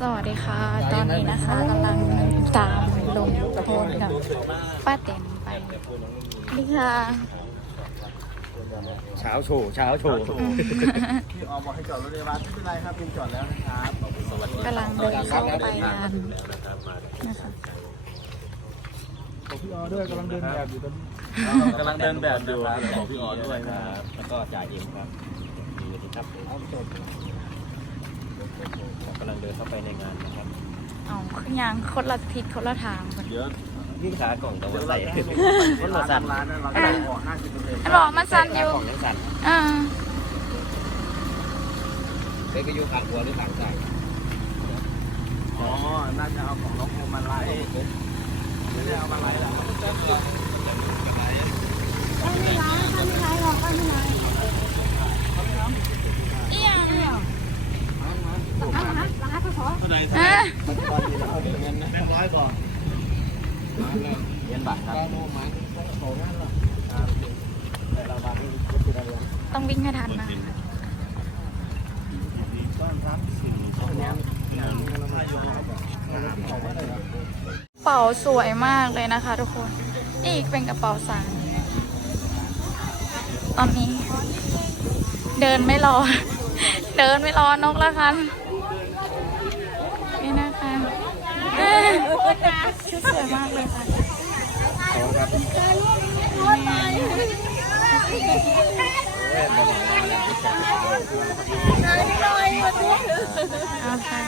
สวัสดีค่ะ ตอนนี้นะคะกำลังตามลงโพนกับป้าเต็มไปนี่ค่ะเช้าโชว์เช้าโชว์อืมพี่ออบอกให้จอดรถในวัดไม่เป็นไรครับพิมจอดแล้วนะครับสวัสดีกำลังเดินเข้าไปงานนะคะพี่ออด้วยกำลังเดินแบบอยู่ตอนนี้กำลังเดินแบบอยู่บอกพี่ออด้วยครับแล้วก็จ่าเอ็มครับดีเลยครับ กำลังเดินเข้าไปในงานนะครับเอาขึ้นยังคนละทิศคนละทางคนเยอะยิ่งขากล่องตะวันใส่รถเราทำร้านนั้นเราก็ได้ออกห้าสิบเปอร์เซ็นต์ไอ้บอกมันสั่นอยู่ของยังสั่นอ่าเด็กก็อยู่ขางหัวหรือขางใส่อ๋อ น่าจะเอาของน้องโอมาไลฟ์ไม่ได้เอามาไลฟ์แล้ว เอียงอะ แบงค์ ร้อยก่อนเรียนบาทครับต้องวิ่งให้ทันนะกระเป๋าสวยมากเลยนะคะทุกคน นี่เป็นกระเป๋าสารตอนนี้ เดินไม่รอ เดินไม่รอนกแล้วคันนะคะเอ้ย ชุดสวยมากเลยค่ะเอาค่ะ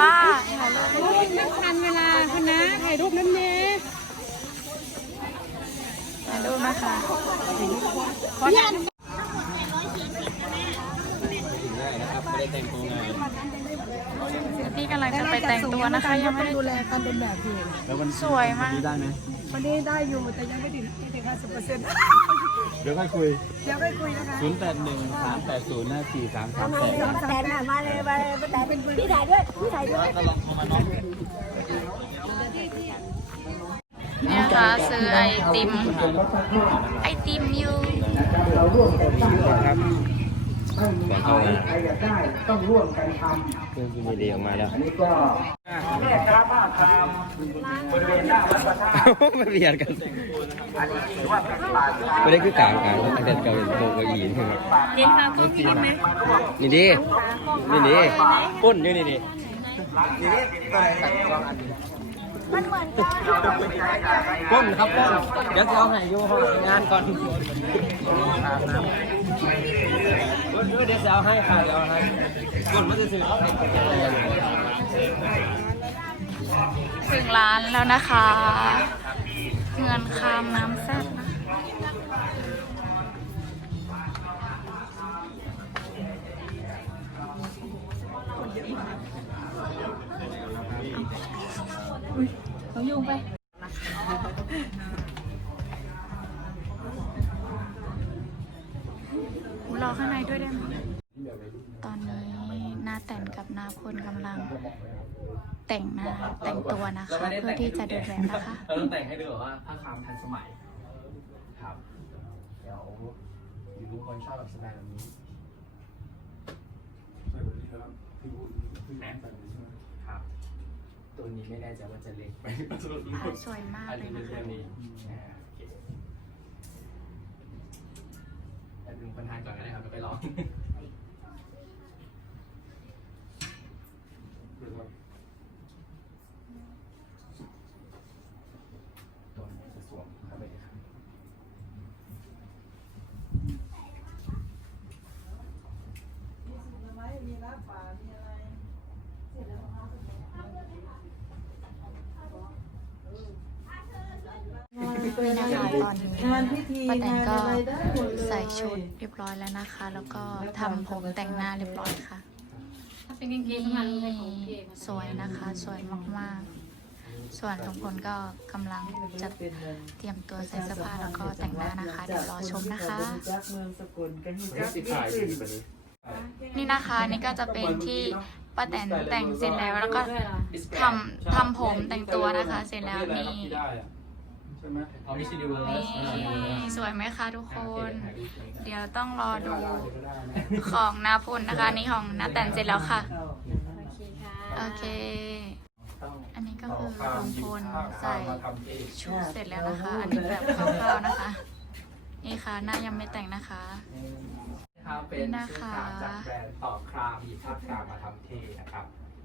ป้าถ่ายรูปทันเวลาคณะถ่ายรูปนั้นเน่ถ่ายรูปนะคะนะครับไม่ได้แต่งตัวงาน นี่กำลังจะไปแต่งตัวนะคะ ยังไม่ได้ดูแลการเดินแบบอยู่แล้ววันสวยมากนี้ได้ไหมวันนี้ได้อยู่แต่ยังไม่ถึงไม่ถึงห้าสิบเปอร์เซ็นต์เดี๋ยวค่อยคุย เดี๋ยวไม่คุยนะคะศูนย์แปดหนึ่งสามแปดศูนย์ห้าสี่สามสามแปดแต่น่ะมาเลยมาเลยแต่เป็นพี่ถ่ายด้วยพี่ถ่ายด้วยเนี่ยค่ะซื้อไอติม ไอติมอยู่ ครับแต่เข้ามาใครอยากได้ต้องร่วมกันทเพิ่งมีเรียงมาแล้วอันนี้ก็แม่สามารถทำบริเวณหน้าวัดพระธาตุไม่เบียดกันอันนี้ถือว่าเป็นป่าช้าไม่ได้คือกลางกลางแต่เด็ดเก่าโตกว่าอีนครับเย็นค่ะก็มีไหมนี่ดินี่ดิปุ้นอยู่นี่ดิมันเหมือนกันปุ้นครับป้นเดี๋ยวจะเอาให้ยู่งานก่อน เดี๋ยวจะเอาให้ค่ะเดี๋ยวเอาให้ปุ้นมันจะซื้อถึงร้านแล้วนะคะ เงินคามน้ำแซ่บนะต้องยุ่งไป รอข้างในด้วยได้ไหมตอนนี้นาแต่นกับนาพลกำลัง แต่งหน้าแต่งตัวนะคะ เพื่อที่จะเดินแบบนะคะเราต้องแต่งให้ดูแบบว่าผ้าคามทันสมัย ครับ เดี๋ยวอยู่ทุกคนชอบแบบสไตล์แบบนี้ครับ ตัวนี้ไม่แน่ใจว่าจะเล็กไปสวยมากอันเลนี้ยเป็นนะตัวคะ something. เนี่นะคะตอนนี้งานพิธีป้าแตนงานก็อะไรได้หมดเลยใส่ชุดเรียบร้อยแล้วนะคะ แล้วก็ทำผมแต่งหน้าเรียบร้อยค่ะเป็นกางเกงทำงานในของเกงสวยนะคะสวยมากๆ ส่วนทุกคนก็กำลังจะเตรียมตัวใส่เสื้อผ้าแล้วก็แต่งหน้านะคะ เดี๋ยวรอชมนะคะจากเมืองสกลกันวันนี้สิบขายดีกว่านี้นี่นะคะนี่ก็จะเป็นที่ป้าแตนแต่งเสร็จแล้วแล้วก็ด้วยเหรอทำทำผมแต่งตัวนะคะ เสร็จแล้วนี่ ใช่ไหมเอามิชลิเวอร์นี่สวยไหมคะทุกคน เดี๋ยวต้องรอดูของนาพลนะคะ นี่ของนาแตนเสร็จแล้วค่ะโอเคค่ะ โอเค อันนี้ก็คือลุงพลใส่ชุดเสร็จแล้วนะคะ อันนี้แบบคร่าวๆนะคะ นี่ค่ะหน้ายังไม่แต่งนะคะนะครับเป็นเสื้อครามจากแบรนด์ต่อครามมีภาพครามมาทำเท่นะครับ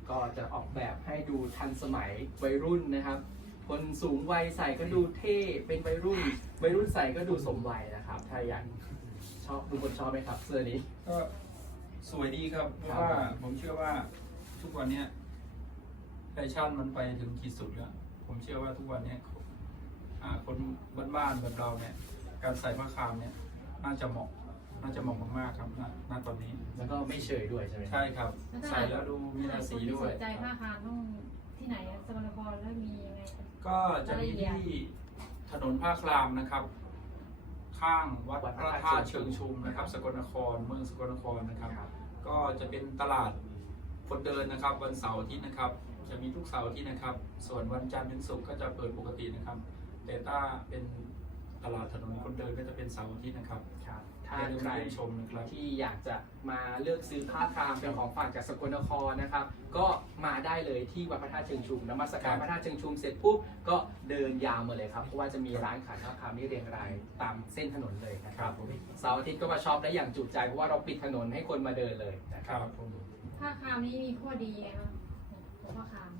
ก็จะออกแบบให้ดูทันสมัยวัยรุ่นนะครับ คนสูงวัยใส่ก็ดูเท่เป็นวัยรุ่นวัยรุ่นใส่ก็ดูสมวัยนะครับถ้าอยากชอบทุกคนชอบไหมครับเสื้อนี้ ก็สวยดีครับ เพราะว่าผมเชื่อว่าทุกวันเนี้ยแฟชั่นมันไปถึงขีดสุดแล้ว ผมเชื่อว่าทุกวันเนี้ยอ่าคนบ้านๆแบบเราเนี่ย การใส่ผ้าคามเนี่ย น่าจะเหมาะ น่าจะเหมาะมากๆครับณณตอนนี้ แล้วก็ไม่เฉยด้วยใช่ไหมครับ ใช่ครับ ใส่แล้วดูมีราศีด้วย สนใจผ้าคามต้องที่ไหนอะสกลนครแล้วมียังไง ก็จะมีที่ถนนผ้าครามนะครับ ข้างวัดพระธาตุเชิงชุมนะครับ สกลนครเมืองสกลนครนะครับ ก็จะเป็นตลาดคนเดินนะครับ วันเสาร์อาทิตย์นะครับ จะมีทุกเสาร์อาทิตย์นะครับ ส่วนวันจันทร์ถึงศุกร์ก็จะเปิดปกตินะครับ แต่ถ้าเป็นตลาดถนนคนเดินก็จะเป็นเสาร์อาทิตย์นะครับ ครับถ้าอย่าลืมใครมาเยี่ยมชมนะครับที่อยากจะมาเลือกซื้อผ้าครามเป็นของฝากจากสกลนครนะครับ ก็มาได้เลยที่วัดพระธาตุเชิงชุมนมัสการพระธาตุเชิงชุมเสร็จปุ๊บก็เดินยาวมาเลยครับ เพราะว่าจะมีร้านขายผ้าครามนี่เรียงรายตามเส้นถนนเลยนะครับเสาร์อาทิตย์ก็มาช็อปได้อย่างจุใจเพราะว่าเราปิดถนนให้คนมาเดินเลยนะคครัรับบผมผ้าคามนี้มีข้อดีไงบ้างของผ้าคาม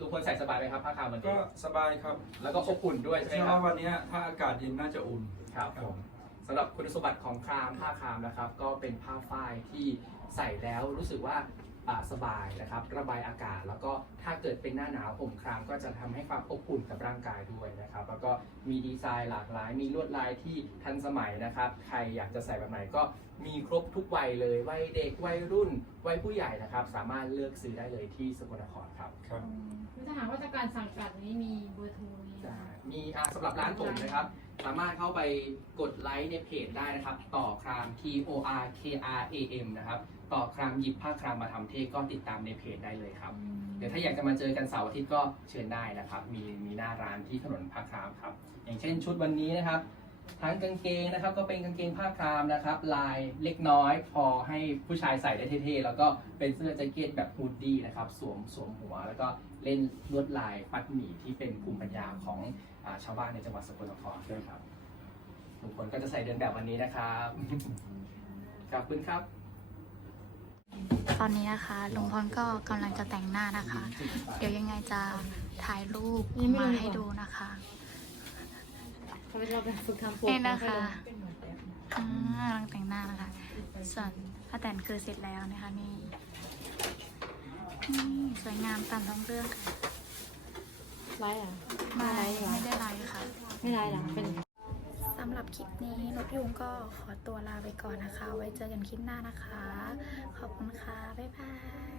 ลุงพลใส่สบายไหมครับผ้าครามวันก็นี้สบายครับ แล้วก็อบอุ่นด้วยใช่ไหมเชื่อครัว่าบวันเนี้ยถ้าอากาศเย็นน่าจะอุ่นครับผม สำหรับคุณสมบัติของครามผ้าครามนะครับ ก็เป็นผ้าฝ้ายที่ใส่แล้วรู้สึกว่าอ่าสบายนะครับ ระบายอากาศ แล้วก็ถ้าเกิดเป็นหน้าหนาวผมครามก็จะทำให้ความอบอุ่นกับร่างกายด้วยนะครับ แล้วก็มีดีไซน์หลากหลาย มีลวดลายที่ทันสมัยนะครับ ใครอยากจะใส่แบบไหนก็มีครบทุกวัยเลย วัยเด็ก วัยรุ่น วัยผู้ใหญ่นะครับ สามารถเลือกซื้อได้เลยที่สกลนครครับครับถ้าหากว่าจะการสั่งกัดนี้มีเบอร์โทรมีได้มีอะสำหรับร้านผมนะครับสามารถเข้าไปกดไลค์ในเพจได้นะครับ ต่อคราม T O R K R A M นะครับ ต่อครามหยิบผ้าครามมาทำเท่ก็ติดตามในเพจได้เลยครับ เดี๋ยวถ้าอยากจะมาเจอกันเสาร์อาทิตย์ก็เชิญได้นะครับ มีมีหน้าร้านที่ถนนผ้าครามครับ อย่างเช่นชุดวันนี้นะครับ ทั้งกางเกงนะครับก็เป็นกางเกงผ้าครามนะครับ ลายเล็กน้อย พอให้ผู้ชายใส่ได้เท่ๆ แล้วก็เป็นเสื้อแจ็คเก็ตแบบฮูดดี้นะครับ สวมสวมหัว แล้วก็เล่นลวดลายปัดหมี่ที่เป็นภูมิปัญญาของอาชาวบ้านในจังหวัดสกลนครด้วยครับทุกคนก็จะใส่เดินแบบวันนี้นะครับขอบคุณครับ ตอนนี้นะคะลุงพลก็กำลังจะแต่งหน้านะคะ เดี๋ยวยังไงจะถ่ายรูปมาให้ดูนะคะ เขาเป็นเราเป็นฝึกทำผมนี่นะคะ อ่ากำลังแต่งหน้านะคะ ส่วนป้าแตนคือเสร็จแล้วนะคะนี่ นี่สวยงามตามท้องเรื่องค่ะไลฟ์อะไม่ไม่ได้ไลฟ์ค่ะ ไม่ไลฟ์หรอเป็นสำหรับคลิปนี้นกยุงก็ขอตัวลาไปก่อนนะคะ ไว้เจอกันคลิปหน้านะคะ ขอบคุณค่ะ บ๊ายบาย